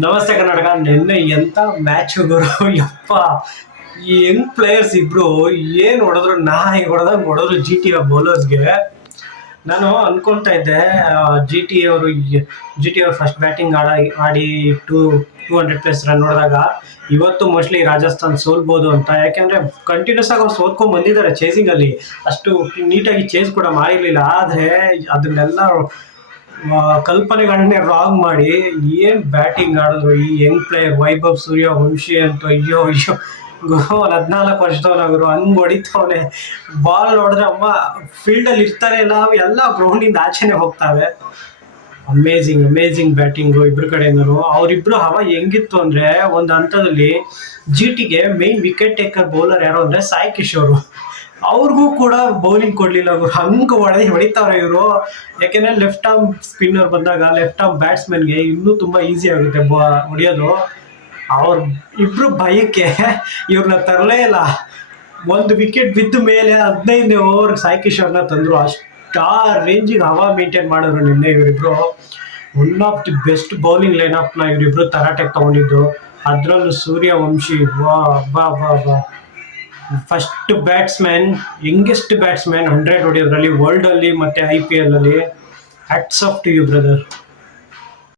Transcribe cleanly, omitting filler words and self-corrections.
ನಮಸ್ತೆ ಕರ್ನಾಟಕ. ನಿನ್ನೆ ಎಂತ ಮ್ಯಾಚ್ ಗುರು ಯಪ್ಪ. ಈ ಯಂಗ್ ಪ್ಲೇಯರ್ಸ್ ಇಬ್ರು ಏನ್ ಹೊಡೆದ್ರು, ನಾಯಿ ಹೊಡೆದಂಗ್ ಹೊಡೆದ್ರು ಜಿ ಟಿ ಬೌಲರ್ಸ್ಗೆ. ನಾನು ಅನ್ಕೊಂತಾ ಇದ್ದೆ ಜಿ ಟಿ ಅವರು ಫಸ್ಟ್ ಬ್ಯಾಟಿಂಗ್ ಆಡಿ ಟೂ 200+ ರನ್ ನೋಡಿದಾಗ ಇವತ್ತು ಮೋಸ್ಟ್ಲಿ ರಾಜಸ್ಥಾನ್ ಸೋಲ್ಬೋದು ಅಂತ. ಯಾಕೆಂದ್ರೆ ಕಂಟಿನ್ಯೂಸ್ ಆಗಿ ಅವ್ರು ಸೋತ್ಕೊಂಡ್ ಬಂದಿದ್ದಾರೆ ಚೇಸಿಂಗ್ ಅಲ್ಲಿ. ಅಷ್ಟು ನೀಟಾಗಿ ಚೇಸ್ ಕೂಡ ಮಾಡಿರ್ಲಿಲ್ಲ. ಆದ್ರೆ ಅದನ್ನೆಲ್ಲ ಕಲ್ಪನೆಗಳನ್ನೇ ರಾಂಗ್ ಮಾಡಿ ಏನ್ ಬ್ಯಾಟಿಂಗ್ ಆಡಿದ್ರು ಈ ಯಂಗ್ ಪ್ಲೇಯರ್ ವೈಭವ್ ಸೂರ್ಯವಂಶಿ ಅಂತ. ಅಯ್ಯೋ ಅಯ್ಯೋ ಗುರು, 14 ವರ್ಷದವನಾಗರು ಹಂಗ್ ಹೊಡಿತವನೆ. ಬಾಲ್ ನೋಡಿದ್ರೆ ಅಮ್ಮ ಫೀಲ್ಡ್ ಅಲ್ಲಿ ಇರ್ತಾನೆ ಇಲ್ಲ, ಅವು ಎಲ್ಲ ಗ್ರೌಂಡ್ ಇಂದ ಆಚೆನೆ ಹೋಗ್ತಾವೆ. ಅಮೇಝಿಂಗ್ ಅಮೇಝಿಂಗ್ ಬ್ಯಾಟಿಂಗು ಇಬ್ರು ಕಡೆಯಿಂದನು. ಅವರಿಬ್ರು ಹವಾ ಹೆಂಗಿತ್ತು ಅಂದ್ರೆ, ಒಂದು ಹಂತದಲ್ಲಿ ಜಿ ಟಿಗೆ ಮೇನ್ ವಿಕೆಟ್ ಟೇಕರ್ ಬೌಲರ್ ಯಾರು ಅಂದ್ರೆ ಸಾಯಿ ಕಿಶೋರ್. ಅವ್ರಿಗೂ ಕೂಡ ಬೌಲಿಂಗ್ ಕೊಡ್ಲಿಲ್ಲ ಅವರು, ಹಂಗ ಹೊಡಿತಾವ್ರೆ ಇವರು. ಯಾಕೆಂದ್ರೆ ಲೆಫ್ಟ್ ಆರ್ಮ್ ಸ್ಪಿನ್ನರ್ ಬಂದಾಗ ಲೆಫ್ಟ್ ಆರ್ಮ್ ಬ್ಯಾಟ್ಸ್ಮನ್ಗೆ ಇನ್ನೂ ತುಂಬಾ ಈಸಿ ಆಗುತ್ತೆ ಹೊಡಿಯೋದು. ಅವ್ರ ಇಬ್ರು ಭಯಕ್ಕೆ ಇವ್ರನ್ನ ತರಲೇ ಇಲ್ಲ. ಒಂದು ವಿಕೆಟ್ ಬಿದ್ದ ಮೇಲೆ 15ನೇ ಓವರ್ ಸಾಯಿ ಕಿಶೋರ್ನ ತಂದ್ರು. ಆ ರೇಂಜಿಗೆ ಹವಾ ಮೇಂಟೈನ್ ಮಾಡಿದ್ರು ನಿನ್ನೆ ಇವರಿಬ್ರು. One of the best bowling line ನ ಇವರಿಬ್ರು ತರಾಟೆಗೆ ತಗೊಂಡಿದ್ದು. ಅದ್ರಲ್ಲೂ ಸೂರ್ಯವಂಶಿ, ವಾ ಬಾ ಬಾ ಬಾ, ಫಸ್ಟ್ ಬ್ಯಾಟ್ಸ್ಮನ್, ಯಂಗೆಸ್ಟ್ ಬ್ಯಾಟ್ಸ್ಮನ್ 100 ಹೊಡೆಯೋದ್ರಲ್ಲಿ ವರ್ಲ್ಡ್ ಅಲ್ಲಿ ಮತ್ತೆ IPL ಅಲ್ಲಿ. Hats off to you brother.